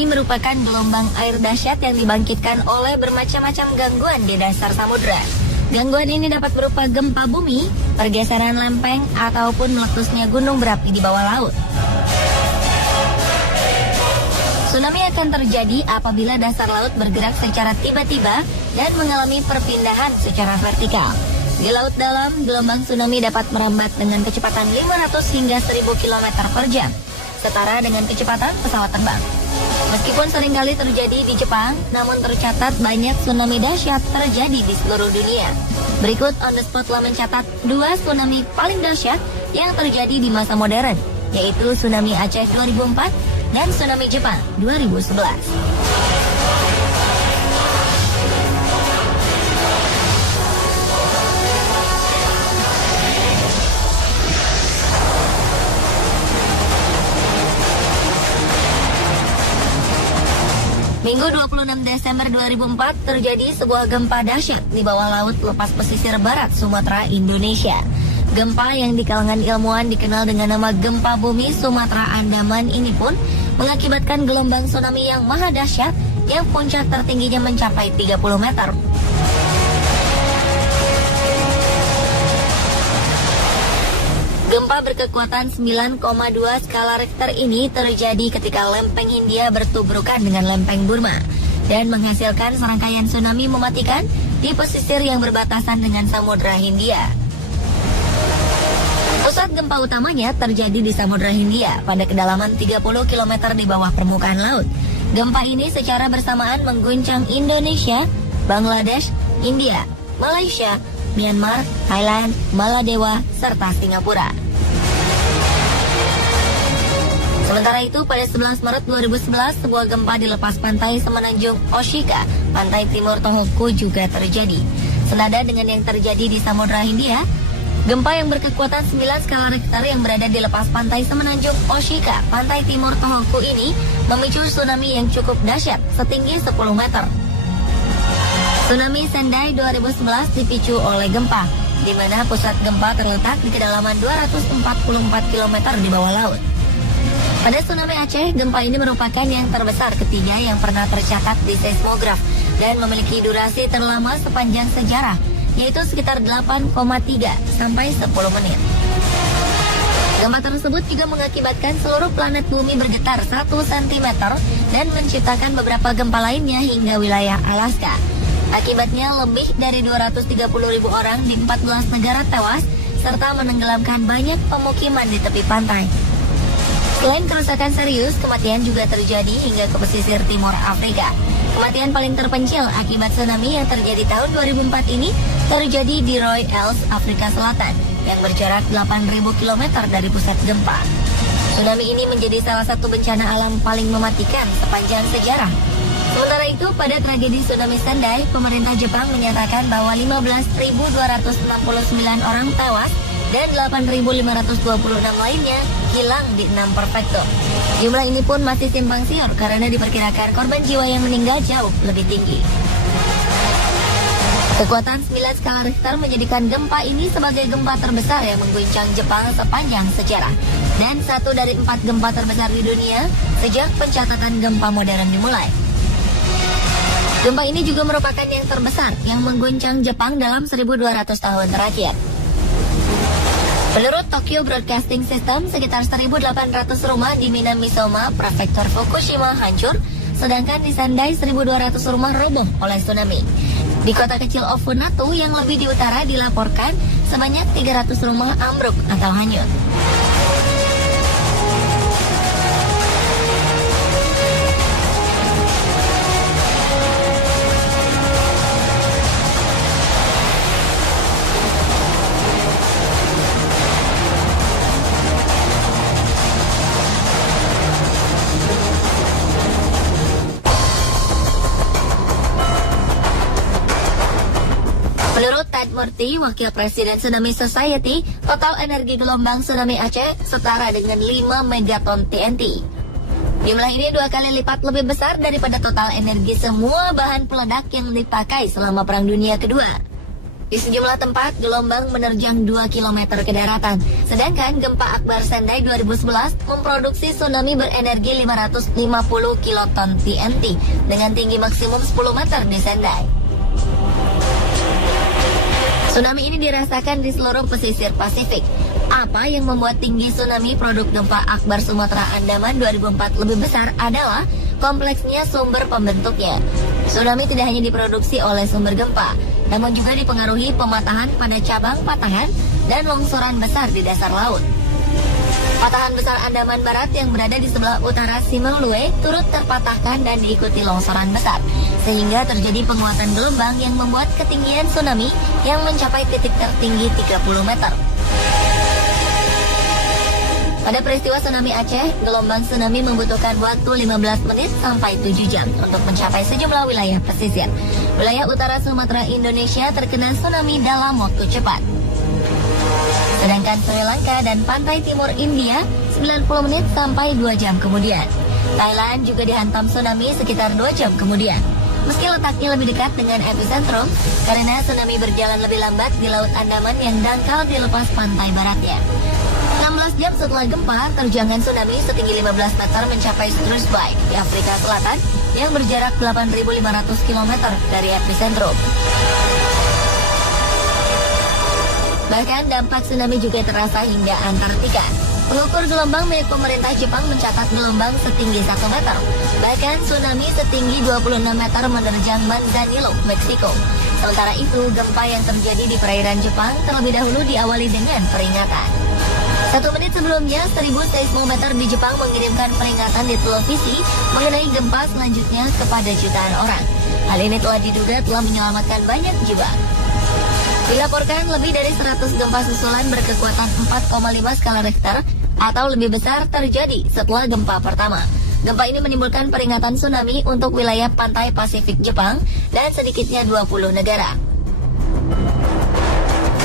Tsunami merupakan gelombang air dahsyat yang dibangkitkan oleh bermacam-macam gangguan di dasar samudra. Gangguan ini dapat berupa gempa bumi, pergeseran lempeng, ataupun meletusnya gunung berapi di bawah laut. Tsunami akan terjadi apabila dasar laut bergerak secara tiba-tiba dan mengalami perpindahan secara vertikal. Di laut dalam, gelombang tsunami dapat merambat dengan kecepatan 500 hingga 1000 km per jam, setara dengan kecepatan pesawat terbang. Meskipun seringkali terjadi di Jepang, namun tercatat banyak tsunami dahsyat terjadi di seluruh dunia. Berikut On The Spot telah mencatat 2 tsunami paling dahsyat yang terjadi di masa modern, yaitu tsunami Aceh 2004 dan tsunami Jepang 2011. Minggu 26 Desember 2004 terjadi sebuah gempa dahsyat di bawah laut lepas pesisir barat Sumatera, Indonesia. Gempa yang di kalangan ilmuwan dikenal dengan nama gempa bumi Sumatera Andaman ini pun mengakibatkan gelombang tsunami yang maha dahsyat yang puncak tertingginya mencapai 30 meter. Gempa berkekuatan 9,2 skala Richter ini terjadi ketika lempeng Hindia bertubrukan dengan lempeng Burma dan menghasilkan serangkaian tsunami mematikan di pesisir yang berbatasan dengan Samudra Hindia. Pusat gempa utamanya terjadi di Samudra Hindia pada kedalaman 30 km di bawah permukaan laut. Gempa ini secara bersamaan mengguncang Indonesia, Bangladesh, India, Malaysia, Myanmar, Thailand, Maladewa, serta Singapura. Sementara itu, pada 11 Maret 2011, sebuah gempa di lepas pantai semenanjung Oshika, pantai timur Tohoku juga terjadi. Senada dengan yang terjadi di Samudra Hindia, gempa yang berkekuatan 9 skala Richter yang berada di lepas pantai semenanjung Oshika, pantai timur Tohoku ini memicu tsunami yang cukup dahsyat, setinggi 10 meter. Tsunami Sendai 2011 dipicu oleh gempa, di mana pusat gempa terletak di kedalaman 244 km di bawah laut. Pada tsunami Aceh, gempa ini merupakan yang terbesar ketiga yang pernah tercatat di seismograf dan memiliki durasi terlama sepanjang sejarah, yaitu sekitar 8,3 sampai 10 menit. Gempa tersebut juga mengakibatkan seluruh planet bumi bergetar 1 cm dan menciptakan beberapa gempa lainnya hingga wilayah Alaska. Akibatnya lebih dari 230.000 orang di 14 negara tewas serta menenggelamkan banyak pemukiman di tepi pantai. Selain kerusakan serius, kematian juga terjadi hingga ke pesisir timur Afrika. Kematian paling terpencil akibat tsunami yang terjadi tahun 2004 ini terjadi di Roy Els, Afrika Selatan, yang berjarak 8.000 km dari pusat gempa. Tsunami ini menjadi salah satu bencana alam paling mematikan sepanjang sejarah. Sementara itu, pada tragedi tsunami Sendai, pemerintah Jepang menyatakan bahwa 15.269 orang tewas dan 8.526 lainnya hilang di 6 prefektur. Jumlah ini pun masih simpang siur karena diperkirakan korban jiwa yang meninggal jauh lebih tinggi. Kekuatan 9 skala Richter menjadikan gempa ini sebagai gempa terbesar yang mengguncang Jepang sepanjang sejarah dan satu dari 4 gempa terbesar di dunia sejak pencatatan gempa modern dimulai. Gempa ini juga merupakan yang terbesar yang mengguncang Jepang dalam 1.200 tahun terakhir. Menurut Tokyo Broadcasting System, sekitar 1.800 rumah di Minamisoma, Prefektur Fukushima hancur, sedangkan di Sendai 1.200 rumah roboh oleh tsunami. Di kota kecil Ofunatu yang lebih di utara dilaporkan sebanyak 300 rumah ambruk atau hanyut. Menurut Ted Murty, Wakil Presiden Tsunami Society, total energi gelombang tsunami Aceh setara dengan 5 megaton TNT. Jumlah ini 2 kali lipat lebih besar daripada total energi semua bahan peledak yang dipakai selama Perang Dunia Kedua. Di sejumlah tempat, gelombang menerjang 2 km ke daratan. Sedangkan gempa akbar Sendai 2011 memproduksi tsunami berenergi 550 kiloton TNT dengan tinggi maksimum 10 meter di Sendai. Tsunami ini dirasakan di seluruh pesisir Pasifik. Apa yang membuat tinggi tsunami produk gempa akbar Sumatera Andaman 2004 lebih besar adalah kompleksnya sumber pembentuknya. Tsunami tidak hanya diproduksi oleh sumber gempa, namun juga dipengaruhi pematahan pada cabang patahan dan longsoran besar di dasar laut. Patahan besar Andaman Barat yang berada di sebelah utara Simeulue turut terpatahkan dan diikuti longsoran besar, sehingga terjadi penguatan gelombang yang membuat ketinggian tsunami yang mencapai titik tertinggi 30 meter. Pada peristiwa tsunami Aceh, gelombang tsunami membutuhkan waktu 15 menit sampai 7 jam untuk mencapai sejumlah wilayah pesisir. Wilayah utara Sumatera Indonesia terkena tsunami dalam waktu cepat. Sedangkan Sri Lanka dan pantai timur India 90 menit sampai 2 jam kemudian. Thailand juga dihantam tsunami sekitar 2 jam kemudian. Meski letaknya lebih dekat dengan epicentrum, karena tsunami berjalan lebih lambat di Laut Andaman yang dangkal di lepas pantai baratnya. 16 jam setelah gempa, terjangan tsunami setinggi 15 meter mencapai Struis Bay di Afrika Selatan yang berjarak 8.500 km dari epicentrum. Bahkan dampak tsunami juga terasa hingga Antartika. Pengukur gelombang milik pemerintah Jepang mencatat gelombang setinggi 1 meter. Bahkan tsunami setinggi 26 meter menerjang Manzanillo, Meksiko. Sementara itu, gempa yang terjadi di perairan Jepang terlebih dahulu diawali dengan peringatan. 1 menit sebelumnya, 1000 seismometer di Jepang mengirimkan peringatan di televisi mengenai gempa selanjutnya kepada jutaan orang. Hal ini telah diduga telah menyelamatkan banyak jiwa. Dilaporkan lebih dari 100 gempa susulan berkekuatan 4,5 skala Richter atau lebih besar terjadi setelah gempa pertama. Gempa ini menimbulkan peringatan tsunami untuk wilayah pantai Pasifik Jepang dan sedikitnya 20 negara.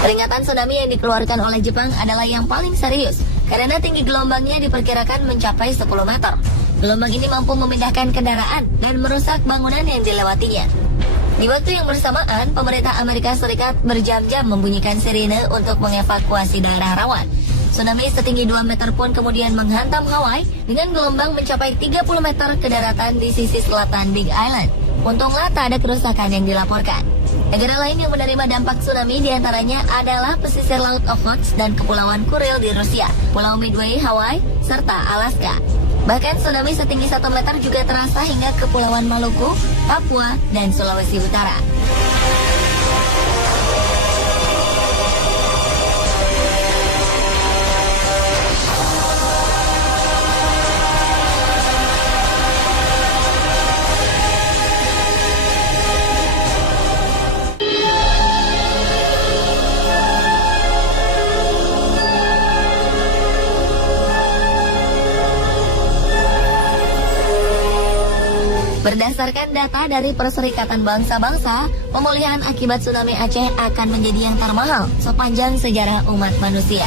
Peringatan tsunami yang dikeluarkan oleh Jepang adalah yang paling serius karena tinggi gelombangnya diperkirakan mencapai 10 meter. Gelombang ini mampu memindahkan kendaraan dan merusak bangunan yang dilewatinya. Di waktu yang bersamaan, pemerintah Amerika Serikat berjam-jam membunyikan sirine untuk mengevakuasi daerah rawan. Tsunami setinggi 2 meter pun kemudian menghantam Hawaii dengan gelombang mencapai 30 meter ke daratan di sisi selatan Big Island. Untunglah tak ada kerusakan yang dilaporkan. Negara lain yang menerima dampak tsunami diantaranya adalah pesisir Laut Okhotsk dan Kepulauan Kuril di Rusia, Pulau Midway, Hawaii, serta Alaska. Bahkan tsunami setinggi 1 meter juga terasa hingga Kepulauan Maluku, Papua, dan Sulawesi Utara. Berdasarkan data dari Perserikatan Bangsa-Bangsa, pemulihan akibat tsunami Aceh akan menjadi yang termahal sepanjang sejarah umat manusia.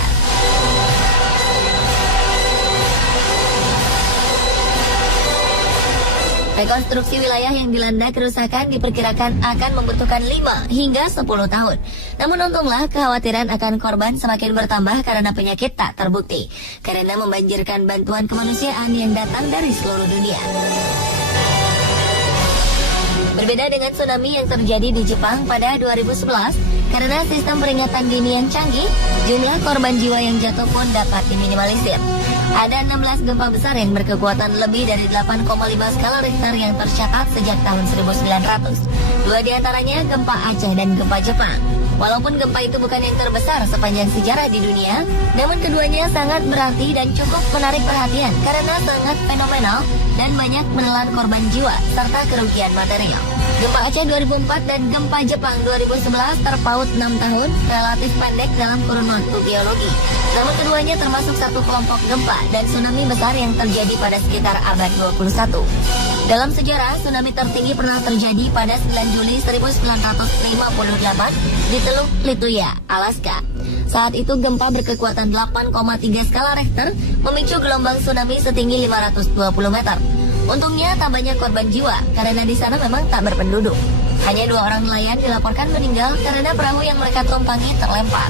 Rekonstruksi wilayah yang dilanda kerusakan diperkirakan akan membutuhkan 5 hingga 10 tahun. Namun untunglah kekhawatiran akan korban semakin bertambah karena penyakit tak terbukti, karena membanjirkan bantuan kemanusiaan yang datang dari seluruh dunia. Berbeda dengan tsunami yang terjadi di Jepang pada 2011, karena sistem peringatan dini yang canggih, jumlah korban jiwa yang jatuh pun dapat diminimalisir. Ada 16 gempa besar yang berkekuatan lebih dari 8,5 skala Richter yang tercatat sejak tahun 1900. 2 diantaranya gempa Aceh dan gempa Jepang. Walaupun gempa itu bukan yang terbesar sepanjang sejarah di dunia, namun keduanya sangat berarti dan cukup menarik perhatian karena sangat fenomenal dan banyak menelan korban jiwa serta kerugian material. Gempa Aceh 2004 dan gempa Jepang 2011 terpaut 6 tahun, relatif pendek dalam kurun waktu geologi. Namun keduanya termasuk satu kelompok gempa dan tsunami besar yang terjadi pada sekitar abad 21. Dalam sejarah, tsunami tertinggi pernah terjadi pada 9 Juli 1958 di Teluk Lituya, Alaska. Saat itu gempa berkekuatan 8,3 skala Richter memicu gelombang tsunami setinggi 520 meter. Untungnya tak banyak korban jiwa karena di sana memang tak berpenduduk. Hanya 2 orang nelayan dilaporkan meninggal karena perahu yang mereka tumpangi terlempar.